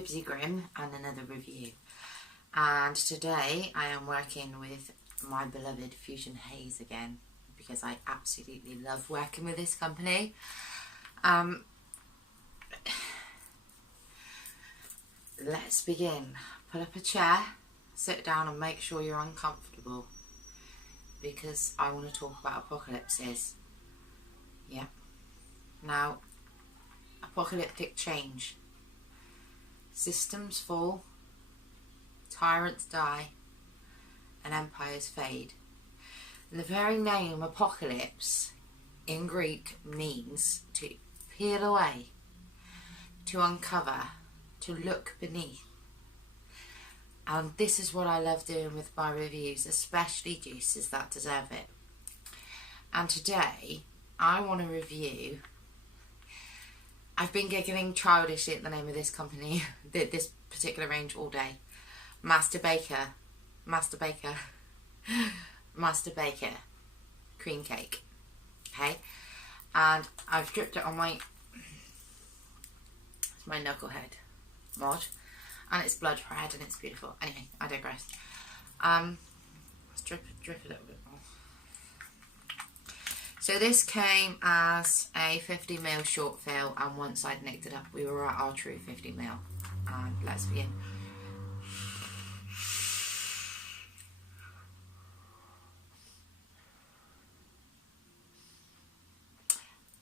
Bibsy Grim and another review. And today I am working with my beloved Fusion Haze again because I absolutely love working with this company. Let's begin. Pull up a chair, sit down and make sure you're uncomfortable because I want to talk about apocalypses. Yeah. Now, apocalyptic change. Systems fall, tyrants die, and empires fade. And the very name apocalypse in Greek means to peel away, to uncover, to look beneath. And this is what I love doing with my reviews, especially juices that deserve it. And today I want to review, I've been giggling childishly at the name of this company, this particular range all day. Master Baker cream cake. Okay, and I've dripped it on my knucklehead mod, and it's blood red and it's beautiful. Anyway, I digress. Let's drip a little bit more. So this came as a 50ml short fill, and once I'd nicked it up we were at our true 50ml. And let's begin.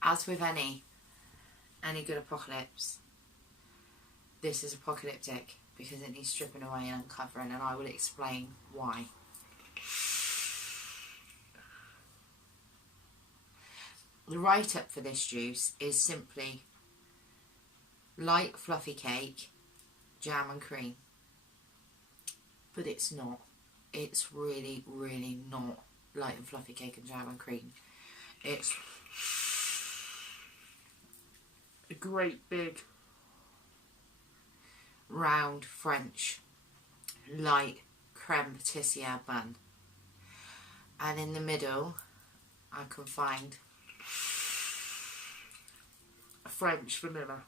As with any good apocalypse, this is apocalyptic because it needs stripping away and uncovering, and I will explain why. The write-up for this juice is simply light fluffy cake, jam and cream. But it's not. It's really, really not light and fluffy cake and jam and cream. It's a great big round French light creme patissiere bun. And in the middle I can find French vanilla.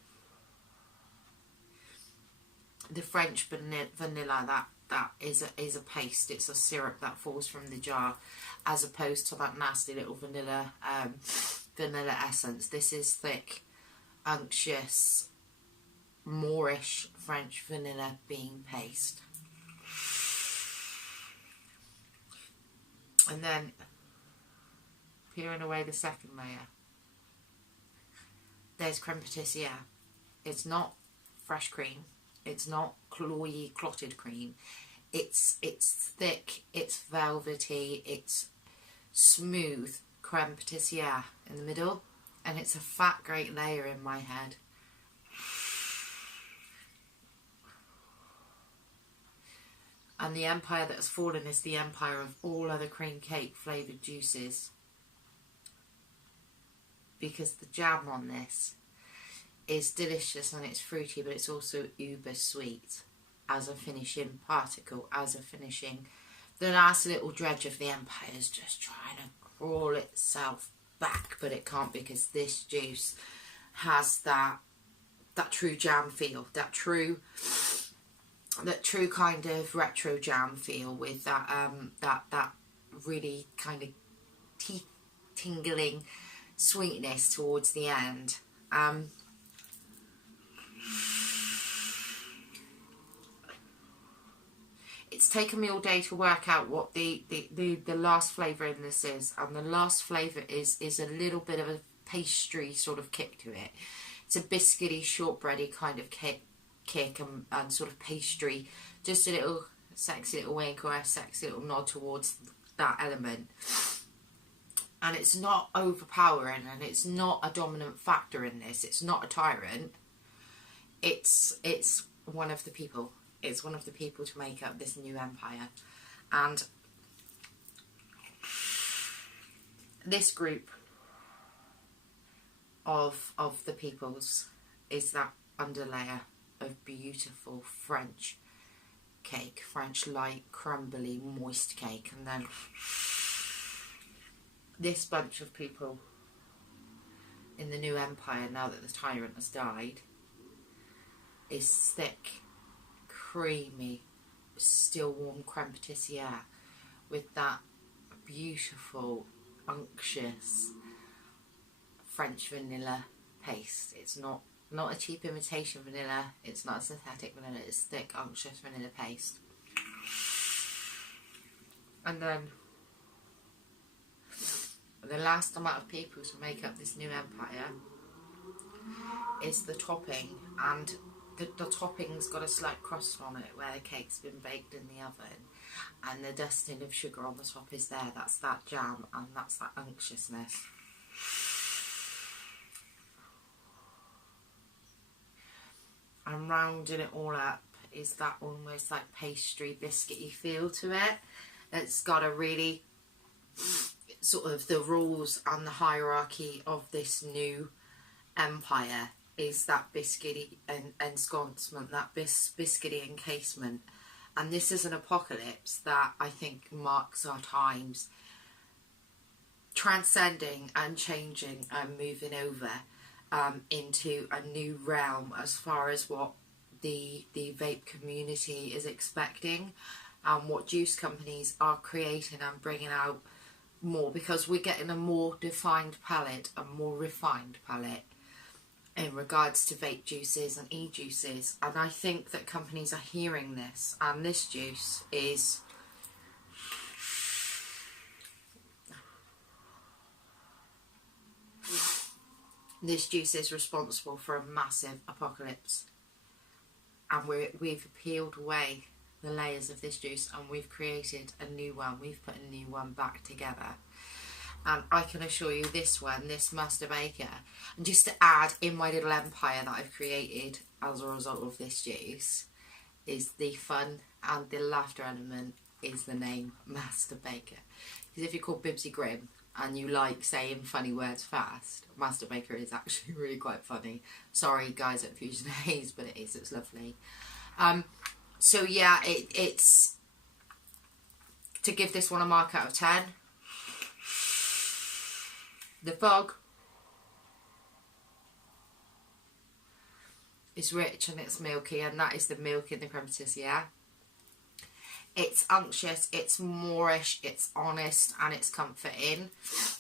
The French vanilla that is a paste. It's a syrup that falls from the jar, as opposed to that nasty little vanilla essence. This is thick, unctuous, Moorish French vanilla bean paste. And then peeling away the second layer, there's creme patissiere. It's not fresh cream. It's not cloyy clotted cream. It's thick, it's velvety, it's smooth creme patissiere in the middle, and it's a fat great layer in my head. And the empire that has fallen is the empire of all other cream cake flavoured juices, because the jam on this is delicious and it's fruity, but it's also uber sweet as a finishing particle, as a finishing. The last little dredge of the empire is just trying to crawl itself back, but it can't, because this juice has that true jam feel, that true kind of retro jam feel, with that really kind of teeth tingling sweetness towards the end. It's taken me all day to work out what the last flavour in this is, and the last flavour is a little bit of a pastry sort of kick to it. It's a biscuity, shortbready kind of kick and sort of pastry, just a little sexy little wink or a sexy little nod towards that element. And it's not overpowering, and it's not a dominant factor in this. It's not a tyrant. It's one of the people. It's one of the people to make up this new empire. And this group of the peoples is that underlayer of beautiful French cake, French light, crumbly, moist cake. And then this bunch of people in the new empire, now that the tyrant has died, is thick, creamy, still warm creme patissiere with that beautiful, unctuous French vanilla paste. It's not a cheap imitation vanilla, it's not a synthetic vanilla, it's thick, unctuous vanilla paste. And then the last amount of people to make up this new empire is the topping, and the topping's got a slight crust on it where the cake's been baked in the oven, and the dusting of sugar on the top is there. That's that jam, and that's that unctuousness. And rounding it all up is that almost like pastry biscuity feel to it. It's got a really sort of the rules and the hierarchy of this new empire is that biscuity ensconcement, that biscuity encasement. And this is an apocalypse that I think marks our times, transcending and changing and moving over into a new realm as far as what the vape community is expecting and what juice companies are creating and bringing out more, because we're getting a more defined palette, a more refined palette in regards to vape juices and e-juices. And I think that companies are hearing this, and this juice is responsible for a massive apocalypse, and we've peeled away the layers of this juice and we've created a new one. We've put a new one back together, and I can assure you this one, this Master Baker, and just to add in my little empire that I've created as a result of this juice, is the fun and the laughter element is the name Master Baker. Because if you're called Bibsy Grim and you like saying funny words fast, Master Baker is actually really quite funny. Sorry guys at Fusion Haze, but it's lovely. So yeah, it's to give this one a mark out of 10. The fog is rich and it's milky, and that is the milk in the creme patissiere. It's unctuous, it's moreish, it's honest, and it's comforting.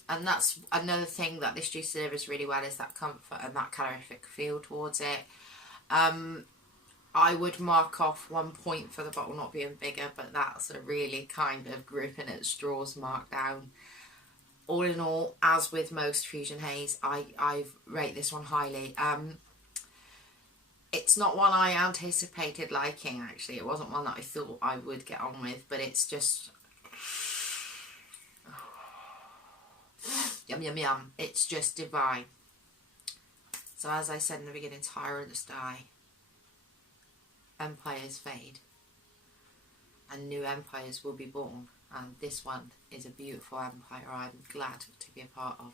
And that's another thing that this juice delivers really well, is that comfort and that calorific feel towards it. I would mark off 1 point for the bottle not being bigger, but that's a really kind of gripping at straws markdown. All in all, as with most Fusion Haze, I rate this one highly. It's not one I anticipated liking, actually. It wasn't one that I thought I would get on with, but it's just yum, yum, yum. It's just divine. So as I said in the beginning, tyrants die, empires fade, and new empires will be born. And this one is a beautiful empire I'm glad to be a part of.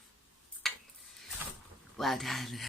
Well done.